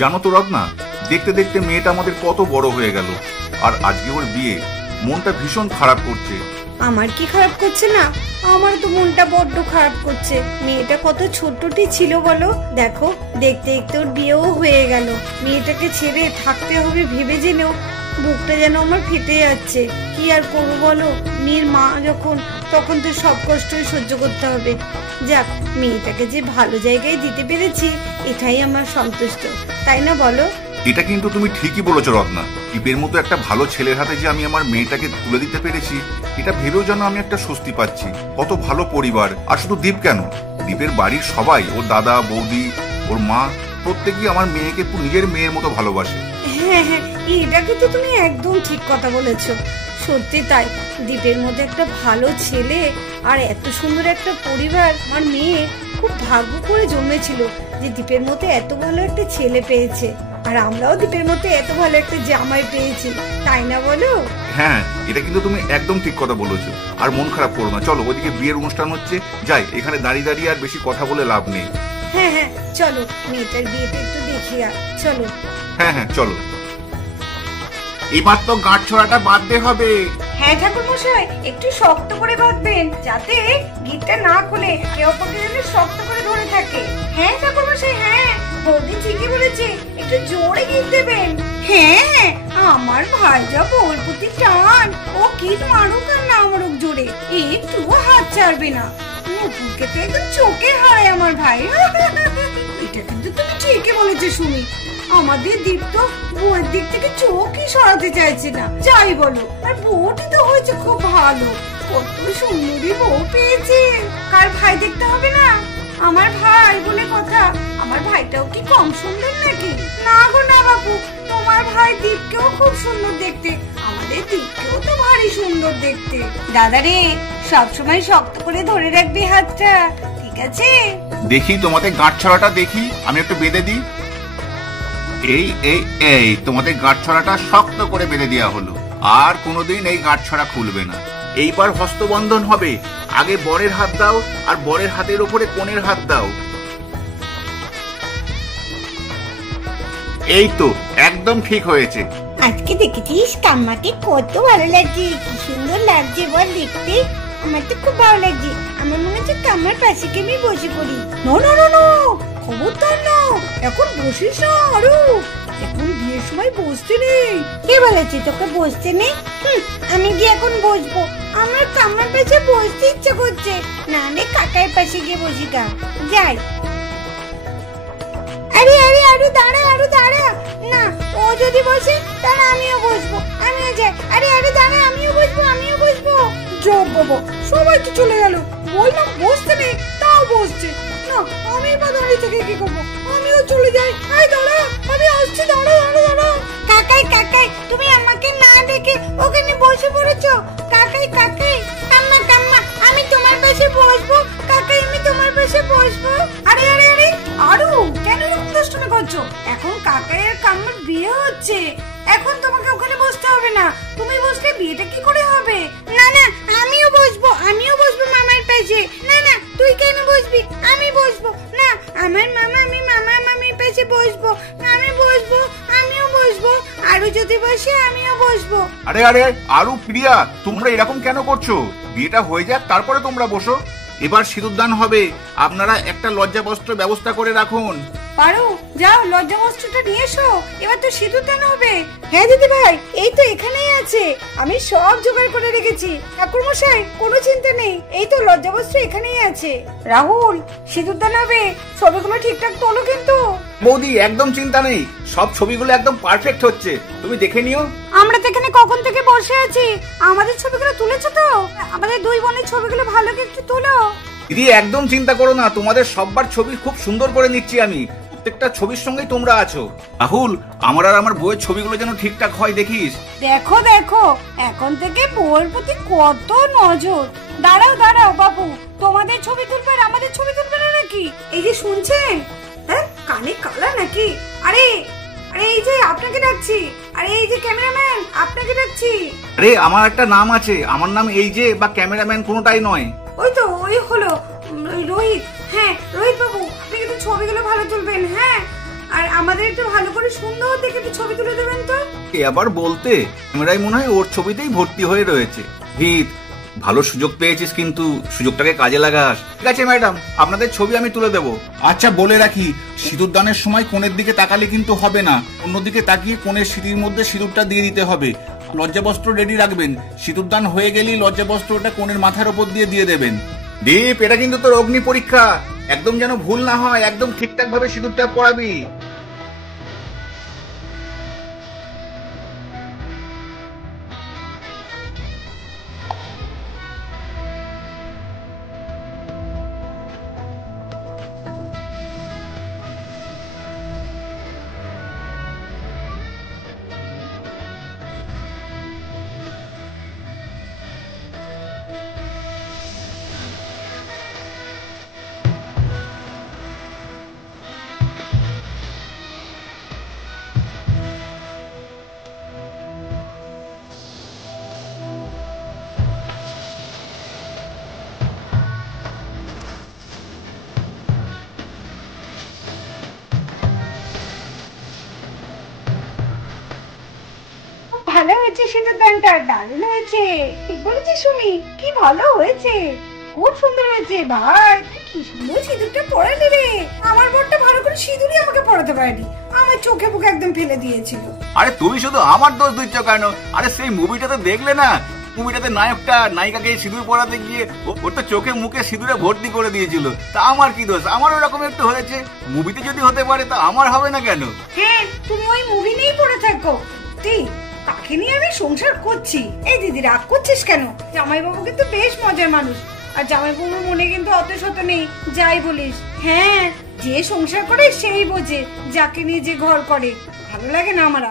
জানো তো রত্না, দেখতে দেখতে মেয়েটা আমাদের কত বড় হয়ে গেল, আর আজকে ওর বিয়ে। মনটা ভীষণ খারাপ করছে। আমার কি খারাপ করছে না? আমার তো মনটা বড্ড খারাপ করছে। মেয়েটা কত ছোট্টটি ছিল বলো। দেখো, দেখতে দেখতে ওর বিয়েও হয়ে গেল। মেয়েটাকে ছেড়ে থাকতে হবে ভেবে জেনেও বুকটা যেন আমার ফেটে যাচ্ছে। কি আর করবো বলো, মেয়ের মা যখন, তখন তো সব কষ্টই সহ্য করতে হবে। যাক, মেয়েটাকে যে ভালো জায়গায় দিতে পেরেছি এটাই আমার সন্তুষ্ট, তাই না বলো? এটা কিন্তু তুমি ঠিকই বলেছো রত্না। দীপের মতো একটা ভালো ছেলের হাতে যে আমি আমার মেয়েটাকে তুলে দিতে পেরেছি, এটা ভেবেও যেন আমি একটা স্বস্তি পাচ্ছি। কত ভালো পরিবার। আর শুধু দীপ কেন, দীপের বাড়ির সবাই, ওর দাদা বৌদি, ওর মা, প্রত্যেকেই আমার মেয়েকে নিজের মেয়ের মতো ভালোবাসে। হ্যাঁ হ্যাঁ, এটা কিন্তু তুমি একদম ঠিক কথা বলেছো। সত্যি তাই, দীপের মধ্যে একটা ভালো ছেলে আর এত সুন্দর একটা পরিবার। আমার মেয়ে খুব ভাগ্য করে জন্মেছিল যে দীপের মতো এত ভালো একটা ছেলে পেয়েছে, আর আমরাও দীপের মতো এত ভালো একটা জামাই পেয়েছি, তাই না বলো? হ্যাঁ, এটা কিন্তু তুমি একদম ঠিক কথা বলেছো। আর মন খারাপ করো না, চলো ওইদিকে বিয়ের অনুষ্ঠান হচ্ছে, যাই। এখানে দাঁড়িয়ে দাঁড়িয়ে আর বেশি কথা বলে লাভ নেই। হ্যাঁ হ্যাঁ, চলো মেয়েটার বিয়েটা একটু দেখি। চলো। হ্যাঁ হ্যাঁ, চলো। এবার তো গাঁট ছড়াটা বাঁধতে হবে। হ্যাঁ ঠাকুর মশাই, একটু শক্ত করে বাঁধবেন যাতে গিটটা না খুলে, কেউ অপরকে যেন শক্ত করে ধরে থাকে। হ্যাঁ ঠাকুর মশাই, হ্যাঁ বৌদি ঠিকই বলেছে, একটু জোরে গিট দেবেন। হ্যাঁ, আমার ভাই যা বউর প্রতি টান, ও গিট মারুক আর না মারুক জোরে, একটু হাত ছাড়বে না। মুখকে তো একদম চোখে হায় আমার ভাই। এটা কিন্তু তুমি ঠিকই বলেছো শুনি। আমাদের দীপ তো বউয়ের দিক থেকে চোখই সরাতে চাইছে না, যাই বলো। আর বউটি তো হয়েছে খুব ভালো, কত সুন্দরী বউ পেয়েছে। কার ভাই দেখতে হবে না? আমার ভাই বলে কথা, আমার ভাইটাও কি কম সুন্দর নাকি? না গো না বাপু, তোমার ভাই দীপকেও খুব সুন্দর দেখতে, আমাদের দীপকেও তো ভারী সুন্দর দেখতে। দাদা রে, সবসময় শক্ত করে ধরে রাখবি হাতটা, ঠিক আছে? দেখি তোমাদের গাঁট ছড়াটা দেখি, আমি একটু বেঁধে দিই। এই এই এই তোমাদের গাঁট ছড়াটা শক্ত করে বেঁধে দেওয়া হলো, আর কোনোদিন এই গাঁট ছড়া খুলবে না। এইবার হস্তবন্ধন হবে। আগে বরের হাত দাও, আর বরের হাতের উপরে কনের হাত দাও। এই তো একদম ঠিক হয়েছে। আজকে দেখেছিস কাম্মাকে কত ভালো লাগছে, কি সুন্দর লাগছে বল দেখতে। আমার তো খুব ভালো লাগছে, আমার মনে হচ্ছে কাম্মার পাশে গিয়ে আমি বসে পড়ি। নো নো নো নো, খবরদার না, এখন বসিস না। আরো এখন বিয়ের সময় বসতে নেই। কে বলেছে তোকে বসতে নেই? আমি গিয়ে এখন বসবো, আমার কাম্মার পাশে বসতে ইচ্ছা করছে। না রে, কাকার পাশে গিয়ে বসি গা, যাই। আরে আরে আরো দাঁড়া, আরো দাঁড়া না, ও যদি বসে তাহলে আমিও বসবো, আমিও যাই। আরে আরে দাঁড়া, আমিও বসবো, আমিও বসবো। জব বাবা, সবাই তো চলে গেল, বললাম বসতে নেই তাও বসছে না। আমি বা দাঁড়িয়ে থেকে কি করবো, আমিও চলে যাই। আই দাঁড়া, আমি আসছি, দাঁড়া দাঁড়া দাঁড়া। কাকাই কাকাই, তুমি আমাকে না ডেকে ওখানে বসে পড়েছো। কাকাই কাকাই, কাম্মা কাম্মা, আমি তোমার পাশে বসবো। কাকাই, আমি তোমার পাশে বসবো। আরে আরে আরে আরু, কেন এরকম দুষ্টুমি করছো? এখন কাকাই আর কাম্মার বিয়ে হচ্ছে, এখন তোমাকে ওখানে বসতে হবে না। তুমি বসলে বিয়েটা কি করে হবে? না না, আমিও বসবো, আমিও বসবো মামার পাশে। না না, তুই কেন বসবি? আমি বসবো না, আমার মামা, আমি মামা মামির পাশে বসবো। আমি বসবো, আমিও বসবো। আরু যদি বসে আমিও বসবো। আরে আরে আরু, প্রিয়া, তোমরা এরকম কেন করছো? বিয়েটা হয়ে যাক, তারপরে তোমরা বসো। এবার সিঁদুরদান হবে, আপনারা একটা লজ্জা বস্ত্র ব্যবস্থা করে রাখুন। পারো, যাও লজ্জা বস্ত্রটা নিয়ে এসো, এবার তো সিঁদুরদান হবে। হ্যাঁ দিদি ভাই, এই তো এখানেই আছে, আমি সব জোগাড় করে রেখেছি। ঠাকুর মশাই, কোনো চিন্তা নেই, এই তো লজ্জা বস্ত্র এখানেই আছে। রাহুল, সিঁদুরদান হবে, ছবিগুলো ঠিকঠাক তোলো কিন্তু। বৌদি, একদম চিন্তা নেই, সব ছবিগুলো একদম পারফেক্ট হচ্ছে, তুমি দেখে নিও। আমরা তো এখানে কখন থেকে বসে আছি, আমাদের ছবিগুলো তুলেছো তো? আমাদের দুই বোনের ছবিগুলো ভালো করে একটু তোলো। দিদি, একদম চিন্তা করো না, তোমাদের সববার ছবি খুব সুন্দর করে নিচ্ছি আমি। প্রত্যেকটা ছবির সঙ্গেই তোমরা আছো। রাহুল, আমার আর আমার বউয়ের ছবিগুলো যেন ঠিকঠাক হয় দেখিস। দেখো দেখো, এখন থেকে বউয়ের প্রতি কত নজর। দাঁড়াও দাঁড়াও বাবু, তোমাদের ছবি তুলবে আর আমাদের ছবি তুলবে না নাকি? এই যে শুনছেন, হ্যাঁ কানে কালা নাকি? আরে আরে এই যে আপনাকে ডাকছি, আরে এই যে ক্যামেরাম্যান আপনাকে ডাকছি। আরে আমার একটা নাম আছে, আমার নাম এই যে বা ক্যামেরাম্যান কোনোটাই নয়। ওই তো ওই হলো রোহিত। হ্যাঁ রোহিত বাবু, আপনি কিন্তু ছবিগুলো ভালো তুলবেন। হ্যাঁ, আর আমাদের একটু ভালো করে সুন্দর দেখে একটু ছবি তুলে দেবেন তো। এ আবার বলতে, ক্যামেরায় মনে হয় ওর ছবিতেই ভর্তি হয়ে রয়েছে। হিত, ভালো সুযোগ পেয়েছিস, কিন্তু সুযোগটাকে কাজে লাগাস। ঠিক আছে ম্যাডাম, আপনাদের ছবি আমি তুলে দেবো। আচ্ছা বলে রাখি, সিঁদুর দানের সময় কোণের দিকে তাকালে কিন্তু হবে না, অন্যদিকে তাকিয়ে কোণের সিঁড়ির মধ্যে সিঁদুরটা দিয়ে দিতে হবে। লজ্জাবস্ত্র রেডি রাখবেন, সিঁদুর দান হয়ে গেলেই লজ্জাবস্ত্রটা কোণের মাথার ওপর দিয়ে দেবেন। দীপ, এটা কিন্তু তোর অগ্নি পরীক্ষা, একদম যেন ভুল না হয়, একদম ঠিকঠাক ভাবে সিঁদুরটা পড়াবি। ভালো হয়েছে সিঁদুর দানটা, দারুণ হয়েছে। ঠিক বলেছিস সুমি, কি ভালো হয়েছে, খুব সুন্দর হয়েছে। ভাই কি সুন্দর সিঁদুরটা পরালি রে। আমার বরটা ভালো করে সিঁদুরই আমাকে পরাতে পারেনি, আমার চোখে মুখে একদম ফেলে দিয়েছিল। আরে তুমি শুধু আমার দোষ দিচ্ছ কেন? আরে সেই মুভিটাতে দেখলে না, মুভিটাতে নায়কটা নায়িকাকে সিঁদুর পরাতে গিয়ে ওর তো চোখে মুখে সিঁদুরে ভর্তি করে দিয়েছিল। তা আমার কি দোষ? আমার ওরকম একটু হয়েছে, মুভিতে যদি হতে পারে তা আমার হবে না কেন? হ্যাঁ, তুমি ওই মুভি নিয়েই পড়ে থাকো। ঠিক, তাকে নিয়ে আমি সংসার করছি। এই দিদি রাগ করছিস কেন? জামাইবাবু কিন্তু বেশ মজার মানুষ, আর জামাইবাবুর মনে কিন্তু অত শত নেই, যাই বলিস। হ্যাঁ, যে সংসার করে সেই বোঝে, যাকে নিয়ে যে ঘর করে। ভালো লাগে না আমার।